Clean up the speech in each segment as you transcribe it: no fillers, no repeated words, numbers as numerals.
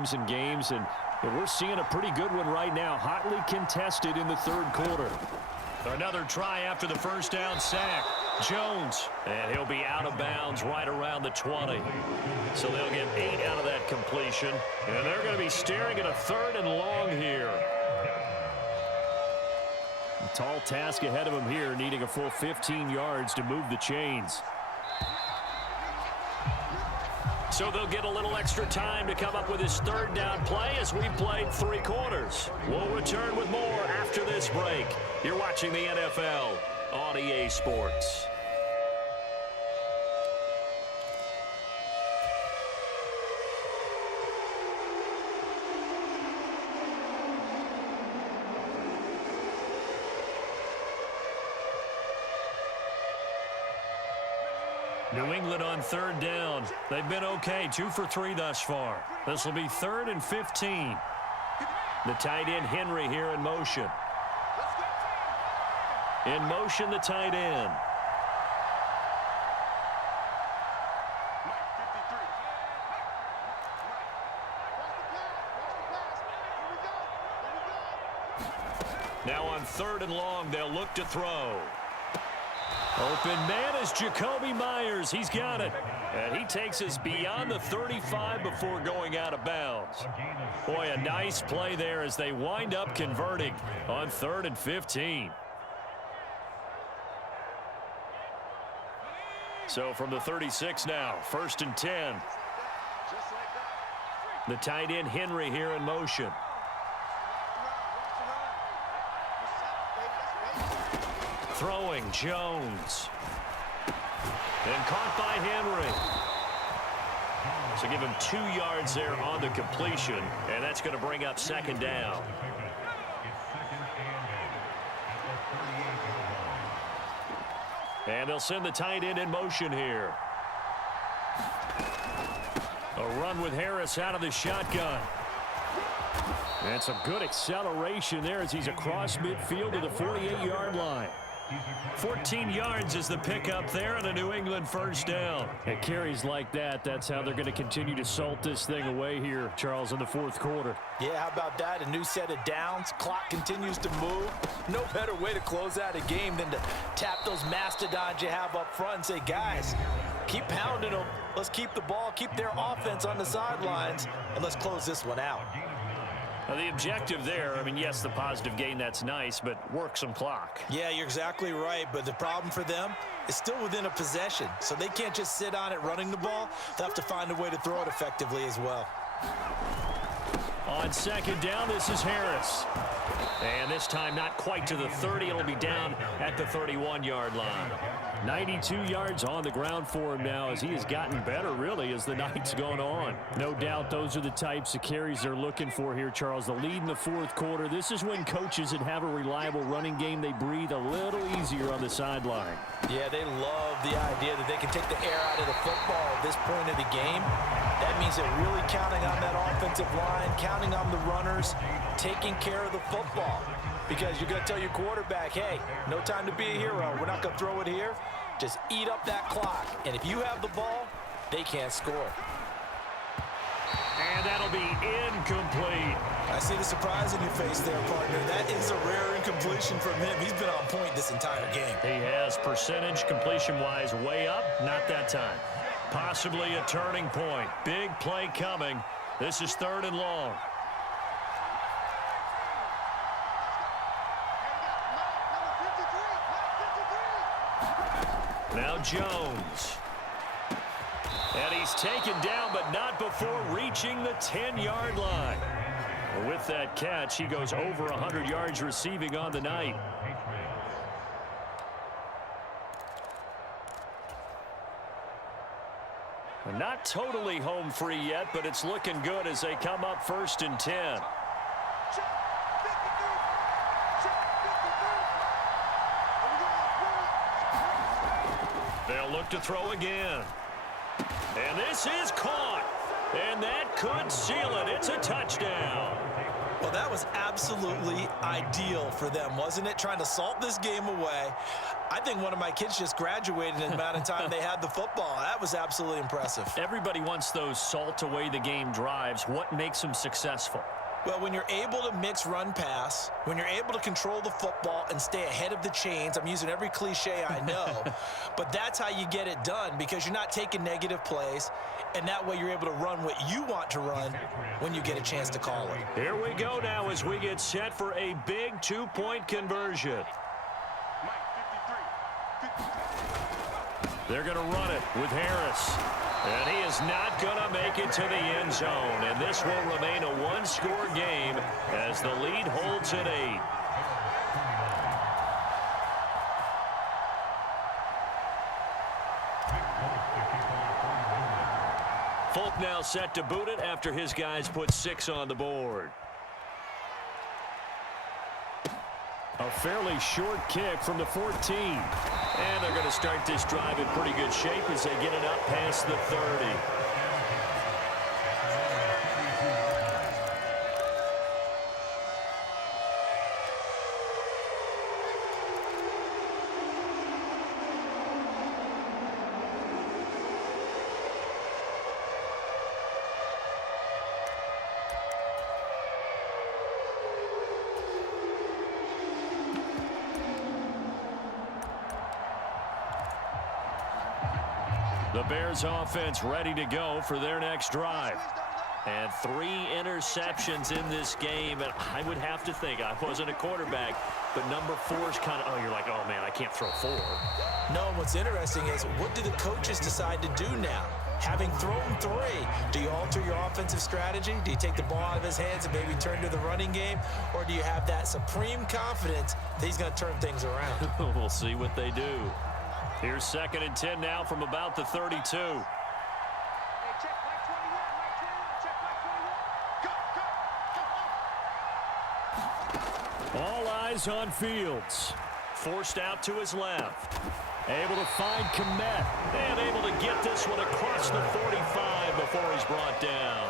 teams and games, and we're seeing a pretty good one right now, hotly contested in the third quarter. Another try after the first down sack. Jones, and he'll be out of bounds right around the 20. So they'll get 8 out of that completion, and they're going to be staring at a 3rd and long here. A tall task ahead of him here, needing a full 15 yards to move the chains. So they'll get a little extra time to come up with his 3rd down play as we've played 3 quarters. We'll return with more after this break. You're watching the NFL on EA Sports. New England on 3rd down. They've been okay, 2 for 3 thus far. This will be 3rd and 15. The tight end Henry here in motion. In motion, the tight end. Now on 3rd and long, they'll look to throw. Open man is Jacoby Myers. He's got it. And he takes us beyond the 35 before going out of bounds. Boy, a nice play there as they wind up converting on 3rd and 15. So from the 36 now, 1st and 10. The tight end Henry here in motion. Throwing Jones. And caught by Henry. So give him 2 yards there on the completion, and that's going to bring up 2nd down. And they'll send the tight end in motion here. A run with Harris out of the shotgun. And some good acceleration there as he's across midfield to the 48-yard line. 14 yards is the pickup there and a New England 1st down. At carries like that, that's how they're going to continue to salt this thing away here, Charles, in the 4th quarter. Yeah, how about that? A new set of downs. Clock continues to move. No better way to close out a game than to tap those mastodons you have up front and say, guys, keep pounding them. Let's keep the ball, keep their offense on the sidelines, and let's close this one out. Now the objective there, I mean, yes, the positive gain, that's nice, but work some clock. Yeah, you're exactly right, but the problem for them is still within a possession, so they can't just sit on it running the ball. They'll have to find a way to throw it effectively as well. On 2nd down, this is Harris. And this time not quite to the 30. It'll be down at the 31-yard line. 92 yards on the ground for him now as he has gotten better, really, as the night's gone on. No doubt those are the types of carries they're looking for here, Charles. The lead in the 4th quarter. This is when coaches that have a reliable running game, they breathe a little easier on the sideline. Yeah, they love the idea that they can take the air out of the football at this point of the game. That means they're really counting on that offensive line, counting on the runners, taking care of the football. Because you're going to tell your quarterback, hey, no time to be a hero. We're not going to throw it here. Just eat up that clock. And if you have the ball, they can't score. And that'll be incomplete. I see the surprise in your face there, partner. That is a rare incompletion from him. He's been on point this entire game. He has percentage completion-wise way up. Not that time. Possibly a turning point. Big play coming. This is 3rd and long. Now Jones. And he's taken down, but not before reaching the 10-yard line. With that catch, he goes over 100 yards receiving on the night. Not totally home free yet, but it's looking good as they come up 1st and 10. They'll look to throw again. And this is caught. And that could seal it. It's a touchdown. Well, that That was absolutely ideal for them, wasn't it? Trying to salt this game away. I think one of my kids just graduated in the amount of time they had the football. That was absolutely impressive. Everybody wants those salt away the game drives. What makes them successful? Well, when you're able to mix run pass, when you're able to control the football and stay ahead of the chains, I'm using every cliche I know, but that's how you get it done because you're not taking negative plays, and that way you're able to run what you want to run when you get a chance to call it. Here we go now as we get set for a big two-point conversion. They're going to run it with Harris. And he is not going to make it to the end zone. And this will remain a one-score game as the lead holds at 8. Folk now set to boot it after his guys put 6 on the board. A fairly short kick from the 14. And they're going to start this drive in pretty good shape as they get it up past the 30. The Bears offense ready to go for their next drive. And 3 interceptions in this game. And I would have to think, I wasn't a quarterback, but number 4 is kind of, oh, you're like, oh, man, I can't throw 4. No, and what's interesting is what do the coaches decide to do now? Having thrown 3, do you alter your offensive strategy? Do you take the ball out of his hands and maybe turn to the running game? Or do you have that supreme confidence that he's going to turn things around? We'll see what they do. Here's 2nd and 10 now from about the 32. All eyes on Fields. Forced out to his left. Able to find Komet. And able to get this one across the 45 before he's brought down.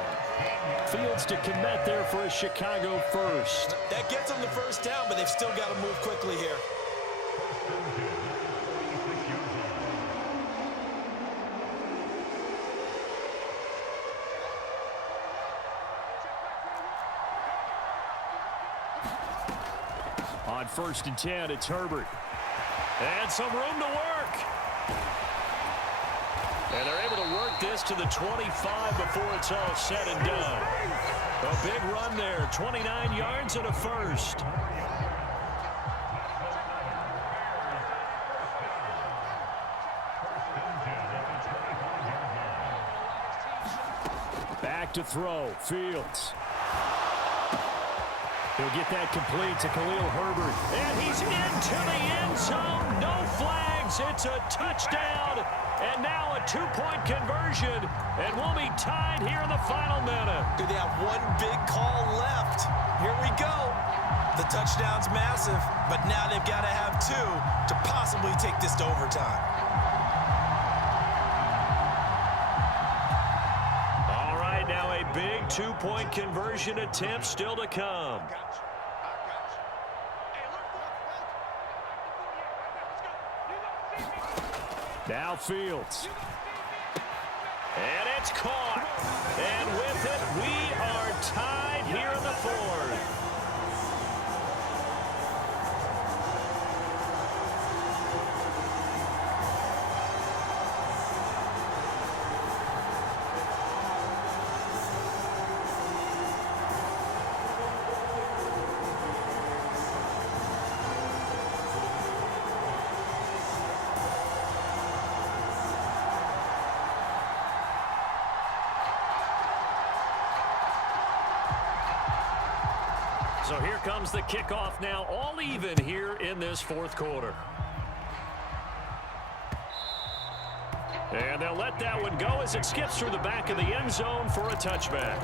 Fields to Komet there for a Chicago first. That gets them the first down, but they've still got to move quickly here. On 1st and 10, it's Herbert. And some room to work. And they're able to work this to the 25 before it's all said and done. A big run there, 29 yards and a first. Back to throw, Fields. He'll get that complete to Khalil Herbert. And he's into the end zone. No flags. It's a touchdown. And now a 2-point conversion. And we'll be tied here in the final minute. Do they have one big call left? Here we go. The touchdown's massive, but now they've got to have 2 to possibly take this to overtime. All right, now a big 2-point conversion attempt still to come. Now Fields. And it's caught. And with it, we are tied here in the 4th. So here comes the kickoff now, all even here in this 4th quarter. And they'll let that one go as it skips through the back of the end zone for a touchback.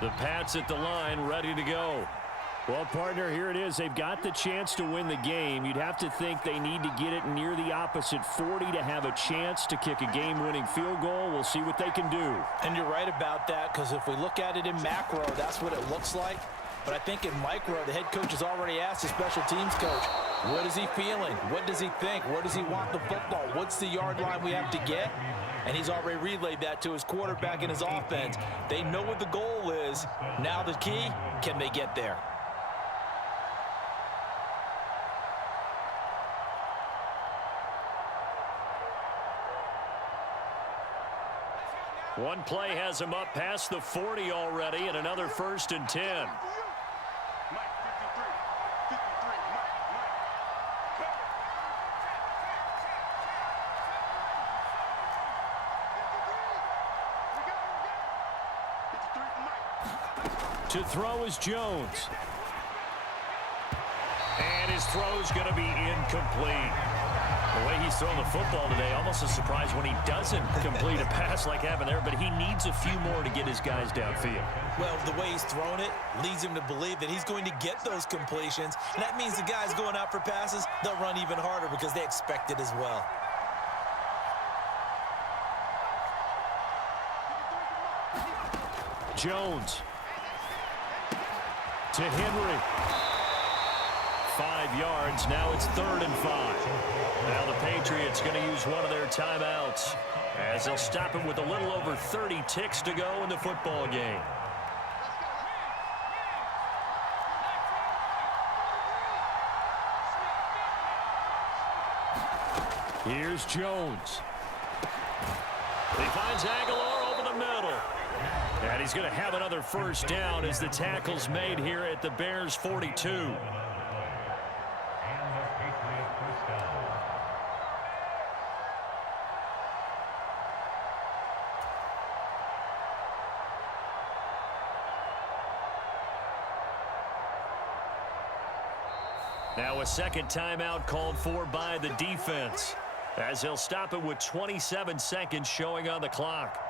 The Pats at the line, ready to go. Well, partner, here it is. They've got the chance to win the game. You'd have to think they need to get it near the opposite 40 to have a chance to kick a game-winning field goal. We'll see what they can do. And you're right about that, because if we look at it in macro, that's what it looks like. But I think in micro, the head coach has already asked the special teams coach, what is he feeling? What does he think? Where does he want the football? What's the yard line we have to get? And he's already relayed that to his quarterback and his offense. They know what the goal is. Now the key, can they get there? One play has him up past the 40 already, and another 1st and 10. To throw is Jones. And his throw's going to be incomplete. The way he's throwing the football today, almost a surprise when he doesn't complete a pass like happened there, but he needs a few more to get his guys downfield. Well, the way he's thrown it leads him to believe that he's going to get those completions, and that means the guys going out for passes, they'll run even harder because they expect it as well. Jones to Henry. 5 yards. Now it's 3rd and 5. Now the Patriots going to use one of their timeouts as they'll stop it with a little over 30 ticks to go in the football game. Here's Jones. He finds Aguilar over the middle. And he's going to have another 1st down as the tackle's made here at the Bears' 42. Now a second timeout called for by the defense, as he'll stop it with 27 seconds showing on the clock.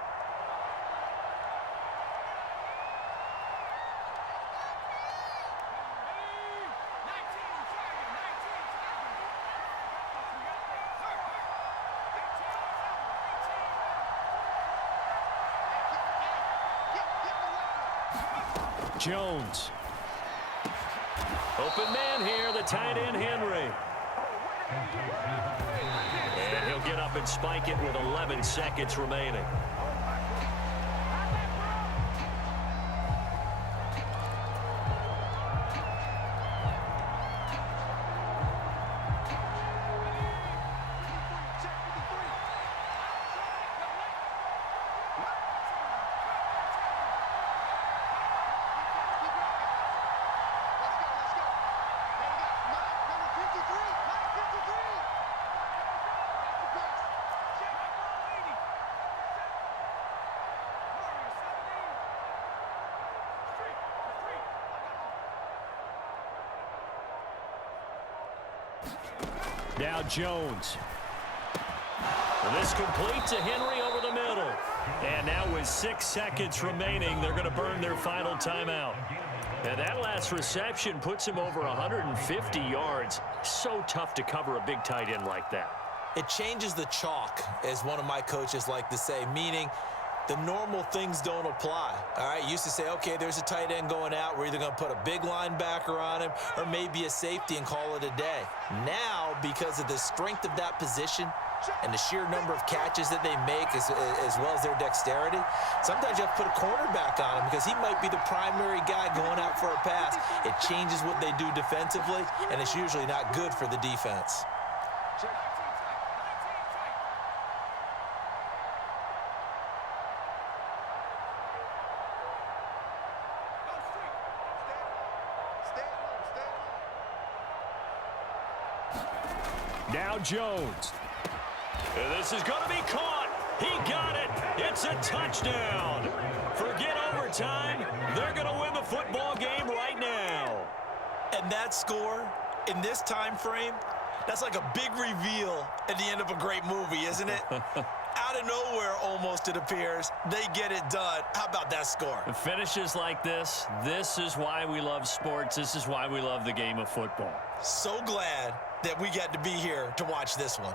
Jones. Open man here, the tight end, Henry. And he'll get up and spike it with 11 seconds remaining. Now Jones. And this complete to Henry over the middle. And now with 6 seconds remaining, they're going to burn their final timeout. And that last reception puts him over 150 yards. So tough to cover a big tight end like that. It changes the chalk, as one of my coaches like to say, meaning the normal things don't apply. All right, used to say, okay, there's a tight end going out. We're either going to put a big linebacker on him or maybe a safety and call it a day. Now, because of the strength of that position and the sheer number of catches that they make as well as their dexterity, sometimes you have to put a cornerback on him because he might be the primary guy going out for a pass. It changes what they do defensively, and it's usually not good for the defense. Now Jones. This is going to be caught. He got it. It's a touchdown. Forget overtime. They're going to win the football game right now. And that score in this time frame, that's like a big reveal at the end of a great movie, isn't it? Out of nowhere, almost, it appears, they get it done. How about that score? The finishes like this is why we love sports. This is why we love the game of football. So glad that we got to be here to watch this one.